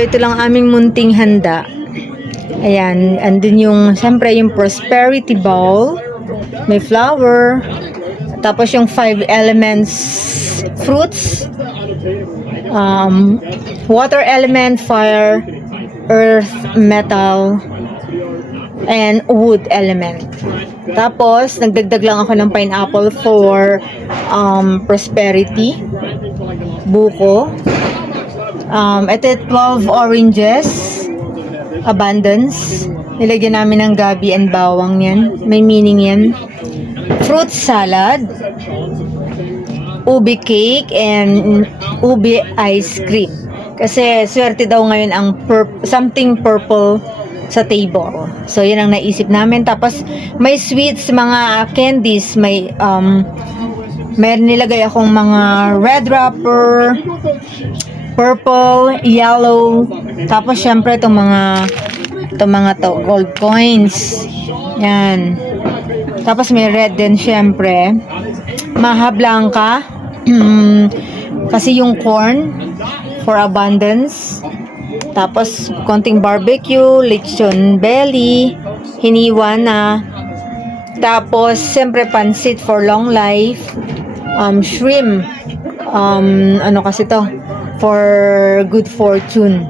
ito lang aming munting handa. Ayan, andun yung, siyempre yung prosperity bowl. May flour. Tapos yung 5 elements fruits. Water element, fire, earth, metal, and wood element. Tapos, nagdagdag lang ako ng pineapple for prosperity. Buko. Ito 12 oranges. Abundance. Nilagyan namin ng gabi and bawang yan. May meaning yan. Fruit salad. Ubi cake and ubi ice cream. Kasi swerte daw ngayon ang something purple sa table. So, yun ang naisip namin. Tapos, may sweets, mga candies, may nilagay akong mga red wrapper, purple, yellow, tapos syempre itong mga gold coins. Yan. Tapos may red din syempre. Maha blanca. Kasi yung corn for abundance. Tapos konting barbecue, lechon belly, hiniwa na. Tapos syempre pansit for long life. Shrimp. Ano kasi to? For good fortune.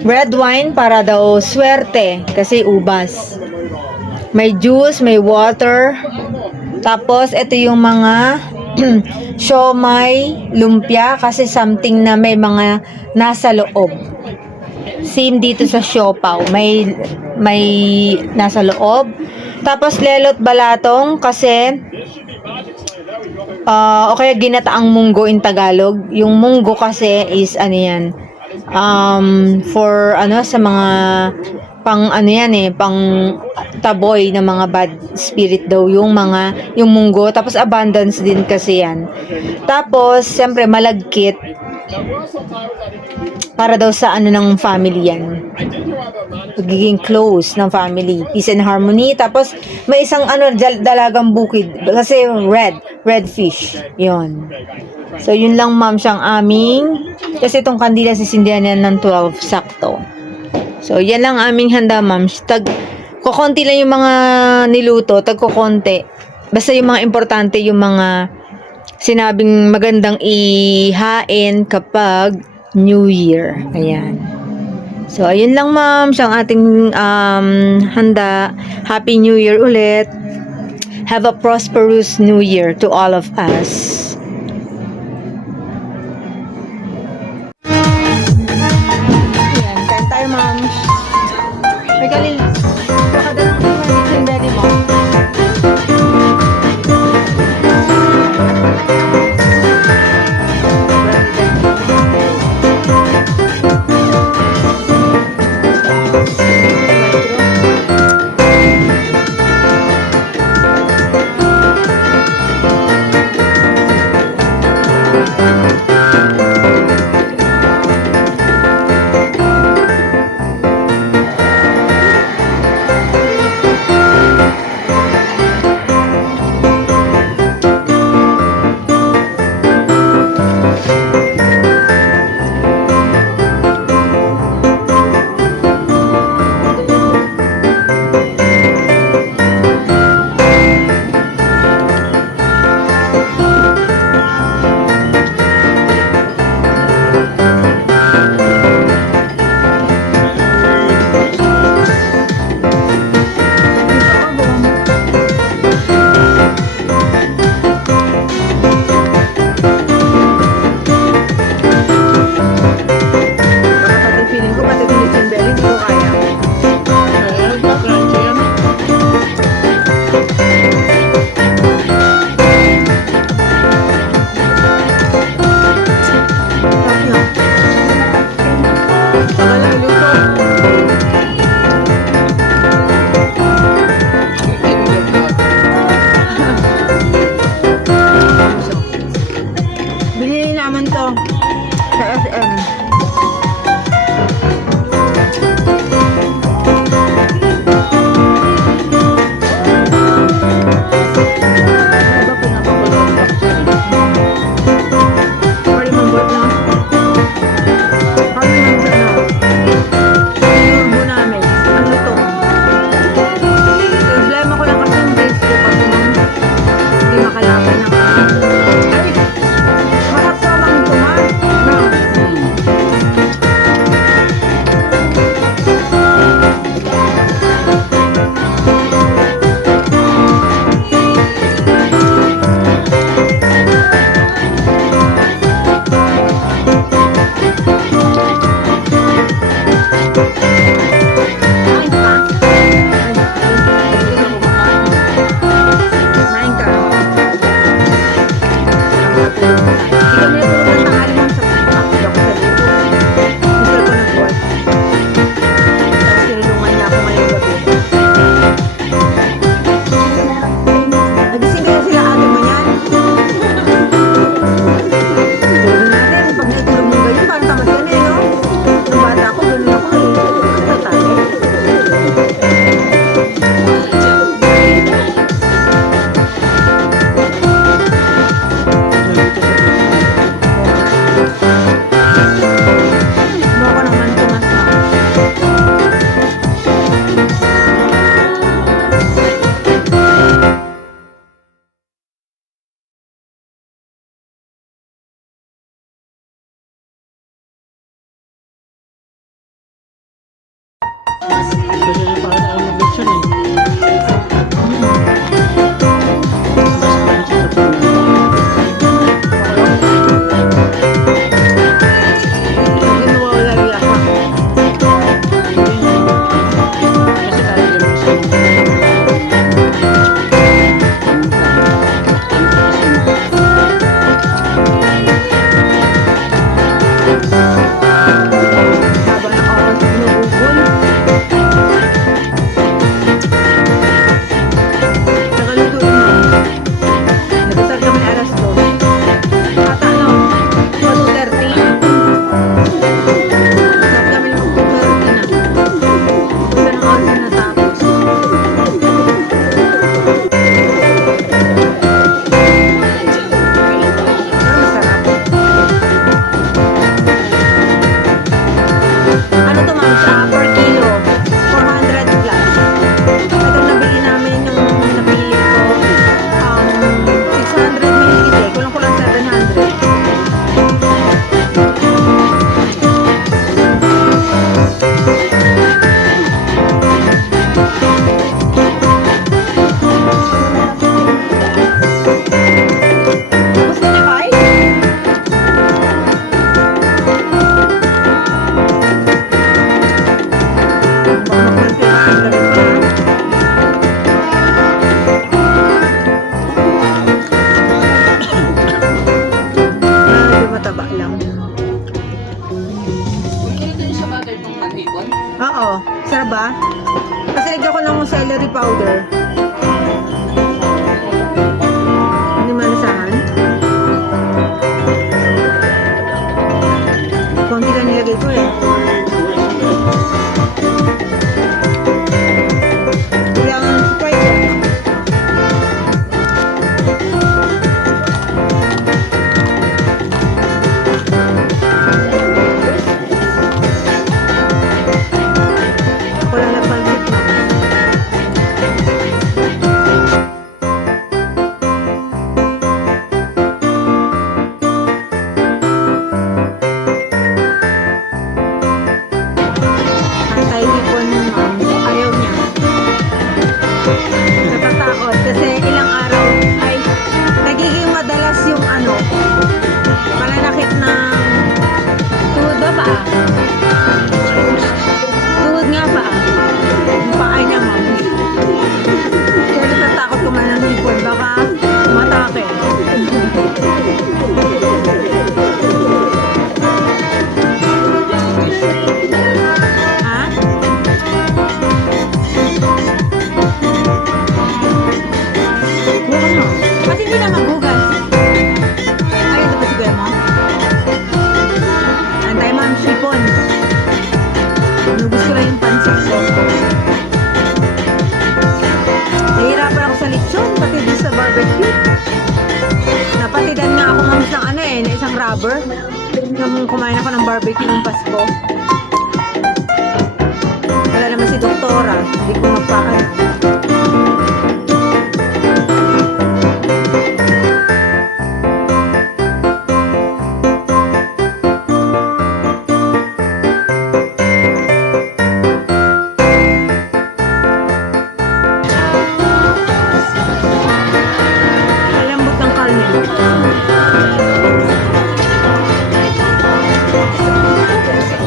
Red wine para daw swerte kasi ubas. May juice, may water. Tapos ito yung mga siomai, lumpia kasi something na may mga nasa loob. Same dito sa siopaw. May nasa loob. Tapos lelot balatong kasi o kaya ginataang munggo in Tagalog. Yung munggo kasi is ano yan, for ano sa mga pang ano yan pang taboy ng mga bad spirit daw yung munggo. Tapos abundance din kasi yan. Tapos siyempre malagkit para daw sa ano ng family yan. Pagiging close ng family, peace and harmony. Tapos may isang dalagang bukid kasi red fish. Yon. So yun lang ma'am siyang aming, kasi itong kandila sisindihan yan ng 12 sakto. So yan lang aming handa ma'am. Kukonti lang yung mga niluto, kukonti. Basta yung mga importante, yung mga sinabing magandang ihain kapag New Year. Ayan. So, ayun lang ma'am, siyang ating handa. Happy New Year ulit. Have a prosperous New Year to all of us. Ayan, kain tayo ma'am. May kalil. Baka doon yung ready mo. Medyo mataba lang. Ito yung sa bagay ng manhipon. Oo. Sarap ba? Kasi lagyan ko ng celery powder. Hindi malasahan. Konti lang nilagay ko eh. Kailangan Sprite lang. Ako lang nagpansit na. Antay-hipon ng mom, ayaw niya. Natatakot kasi ilang araw ay nagiging madalas yung pananakit ng tuhod ba pa? Tuhod nga pa. Yung paa niya, mom. Kaya natatakot ko man ng hipon, baka matake. Ha? Huwag mo. Kasi hindi na maghugas. Ay, ito ba si kuya mo? Antay, ma'am, sipon. Nubos ko lang yung pansit ko. Nahihirapan ako sa lechon, pati din sa barbecue. Napatidan nga ako ma'am ng na isang rubber. Nung kumain ako ng barbecue ng Pasko. Wala naman si doktora, hindi ko mapaan. Malambot ng karne.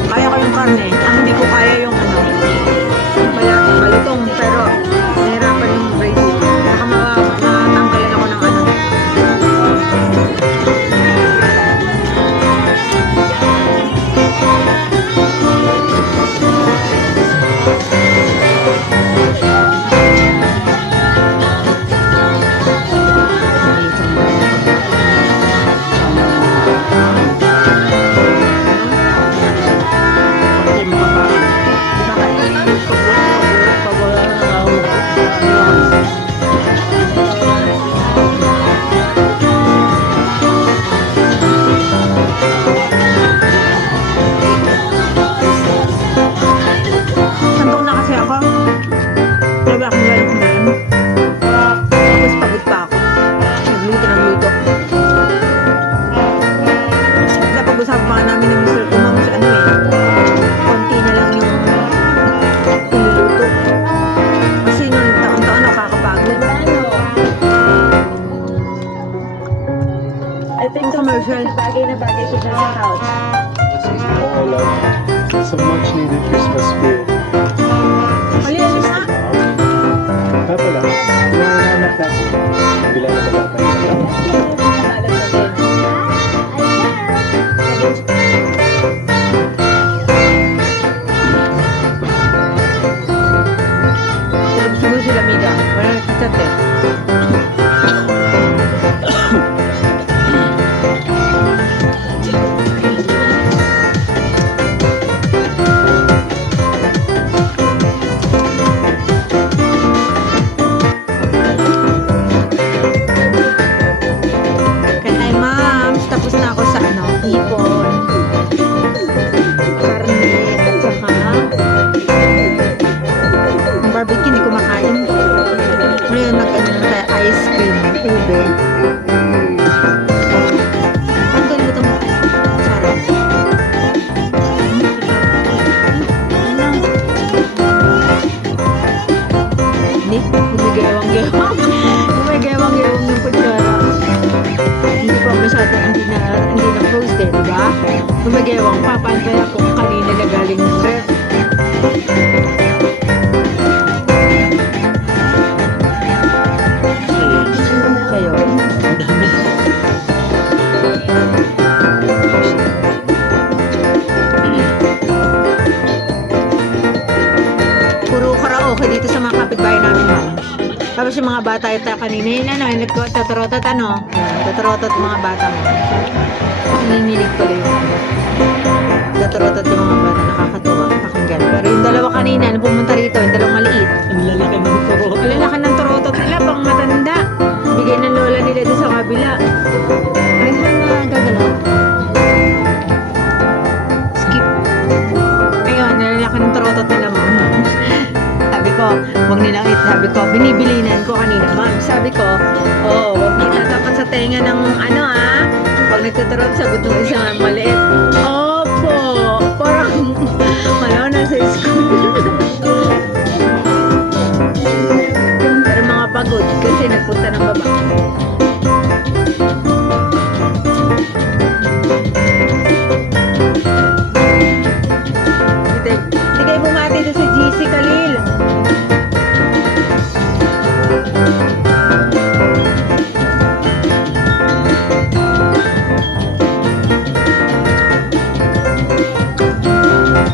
Kaya ko yung karne. Ang hindi ko kaya yung malutong. Pero nahirapan yung brace. Baka matanggalan ako ng Sandok na kasi ako. Wala akong galing kumain. Tapos pagod pa ako. Nagluto ng luto. Napag-usapan pa nga namin ng Mr. Kumam sa konti na lang yung niluluto. Kasi nung taon-taon nakakapagod. I think Commercial. bagay na bagay ko dyan sa couch. Oh, love. Some much needed Christmas spirit. Malinis na. Pala, yung anak natin, bila na ba Alam na din. Sugo sila, amiga. Wala na chat eh. Kaya ma'am, tapos na ako sa hipon. Karne, at saka ang barbecue hindi ko makain. Ngayon nag-ano na tayo, ice cream, ube. Ang ganda mo. Sarap. Hindi, gumigewang-gewang. Gumigewang-gewang yung kutsara. Hindi pa masyadong hindi na closed eh, diba? Gumigewang pa, paano kaya kung kanina na galing ng ref. okay dito sa mga kapitbahay namin, ma'am. Tapos yung mga bata ito kanina, yun ano, yung nagtatarotot ano, tatarotot mga bata mo. Naninilig pala yun. Tatarotot yung mga bata, nakakatuwa, pakinggan. Pero yung dalawa kanina, na pumunta rito, yung dalawang maliit, Ang lalaki ng turo. ang lalaki ng torotot nila, pang matanda. Bigay ng lola nila doon sa kabila. Ay, na gagalaw. Skip. Ayun, nalalaki ng torotot nila, ma'am. Sabi ko, wag nilang sabi ko, binibilinan ko kanina, ma'am. Sabi ko, wag niyo tatapat sa tenga ng ano, pag nagtuturot, sagot ng isang maliit. Opo, parang malaw na sa school. Pero mga pagod kasi nagpunta ng baba. Hindi kayo bumati doon sa GC Khalil.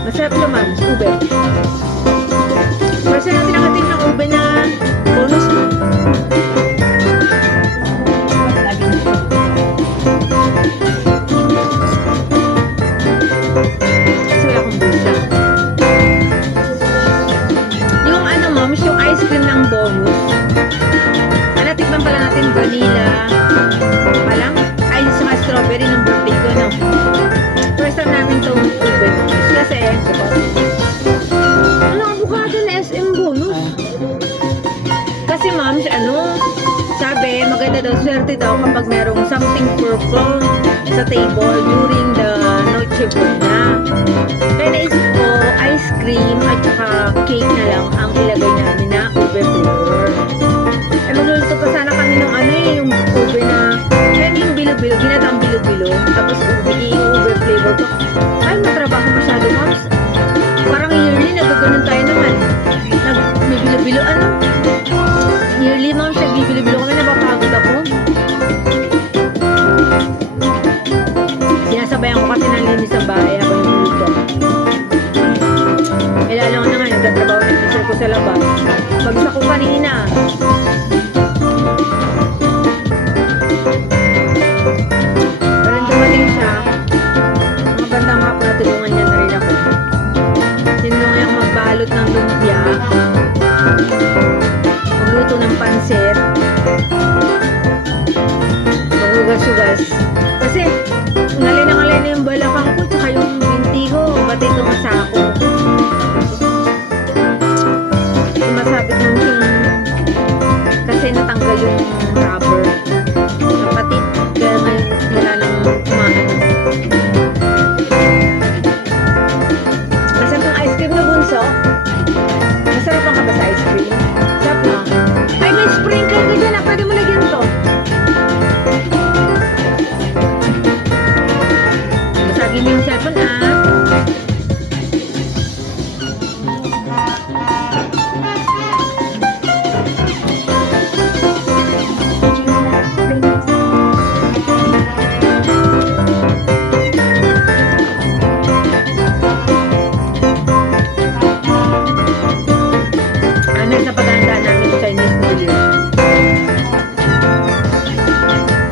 Masarap naman, ube. First natin nakating ng ube na bonus. Kasi wala akong bulsa. Yung ano, moms, yung ice cream ng bonus. Natikman pala natin vanilla. Palang? Ay, sa strawberry ng birthday ko, no? First time namin itong ube. Kasi, ano, avocado na SM bonus. Kasi ma'am, ano, sabi, maganda daw, swerte daw kapag merong something purple sa table during the Noche Buena. Kaya naisip ko, ice cream at saka cake na lang ang ilagay namin na ube flavor. Eh, magluluto pa sana kami ng ano yung ube na, kaya yung bilo-bilo, ginatang bilo-bilo, tapos ube flavor ko. Ay, matrabaho masyado, ma'am. Parang yearly, nagaganon tayo naman. May bilo-bilo, ano? Yearly, ma'am, siya bilo-bilo kami, napapagod ako. Sinasabayan ko kasi ng linis sa bahay habang niluluto. Eh, lalo ko na nga, nagtatrabaho ng teacher ko sa labas. Bagsak ko kanina. Pero nung dumating siya, mga bandang hapon na tulungan niya na rin ako. Tinulungan niyang magbalot ng lumpia, magluto ng pansit, maghugas-hugas. Kasi, ngalay na yung balakang ko, tsaka yung binti ko, batay ko masako. Sumasabit yung kasi natanggal yung rubber. Napatit, kaya ngayon wala nang kumaano. Masarap ng ice cream na bunso. Masarap ka ba sa ice cream? Sarap na. Ay, may sprinkle ka dyan. Pwede mo lagyan to. Basagin mo yung cellphone, Ano sa paghahanda namin sa Chinese New Year?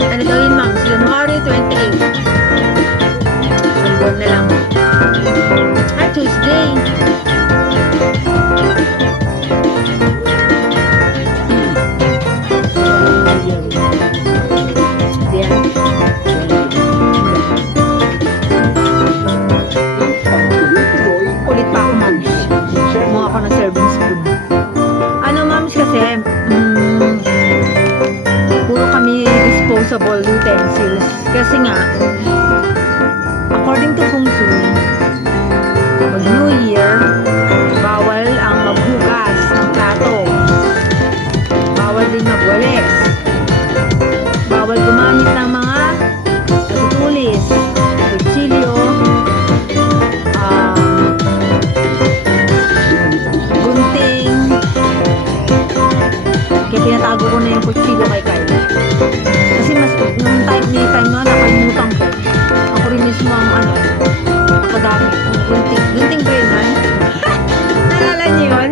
Ano daw yun, ma'am? January 28. Hanggang na lang. Tuesday. Yan. Ulit pa ako, ma'am. Kumuha ako ng serving spoon. Ano, ma'am, kasi puro kami disposable utensils. Kasi nga, according to Feng Shui, mag New Year, bawal ang maghugas ng plato. Bawal din magwalis. Bawal gumamit ng mga tutulis, kutsilyo, gunting. Kaya pinatago ko na yung kutsilyo kay Kyle. Kasi mas, nung may time na nakalimutan ko. Ako rin mismo ang nakagamit. Gunting ba yun, man? Nalala niyo yun?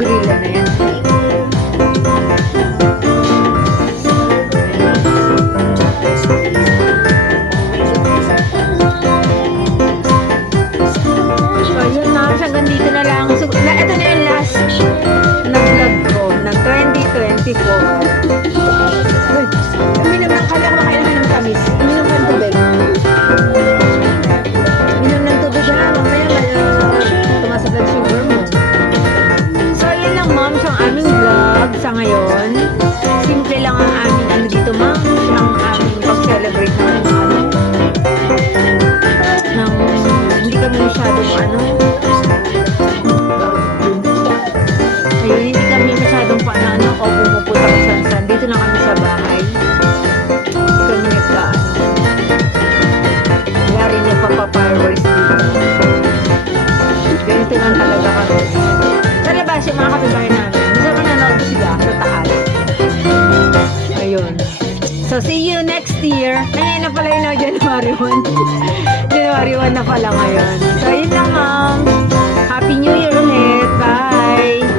Gorilla na yan. So, yun na. Hanggang dito na lang. So, ito na yung last na vlog ko ng 2024. Uy, uminom ng kala ko makainom ng tamis. Uminom ng tubig. Uminom ng tubig ha. Mamaya tumas ang blood sugar mo. So, yun lang ma'am sa aming vlog sa ngayon. Simple lang ang aming ano dito ma'am. Ang aming pag-celebrate ng ano. Ng hindi kami masyadong ano. Ayun, hindi kami masyadong paano o pumupunta kung saan-saan. Dito na kami sa bahay. Hindi kami nagkaano. Wala rin nagpapa-fireworks dito. Ganito lang talaga kami. Sa labas yung mga kapitbahay namin. Minsan mananood sila sa taas. Ayun. So, see you next year. Ay, na pala yun, January 1. January 1 na pala ngayon. So, yun lang, ma'am. Happy New Year ulit. Bye!